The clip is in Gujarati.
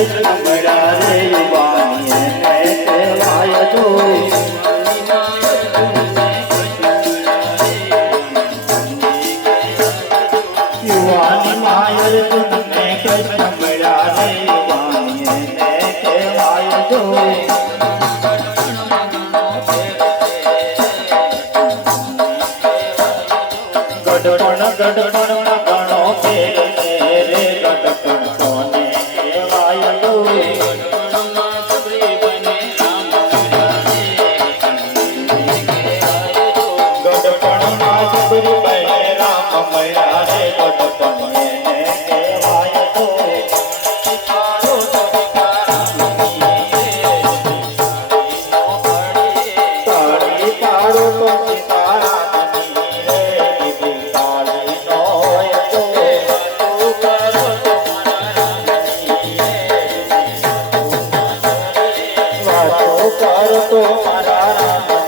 કૃષ્ણ મળ્યા રે યુવાની એને કહેવાય જો યુવાની માયર તુમને કૃષ્ણ મળ્યા રે યુવાની એને કહેવાય જો ગઢપણ ઘણો ફેર છે રે ગઢપણ કોને કહેવાય જો ગઢપણમાં સબરી બને રામ મળ્યા રે ગઢપણ એને કહેવાય જો તાળી પાડો તો તો મારા રામ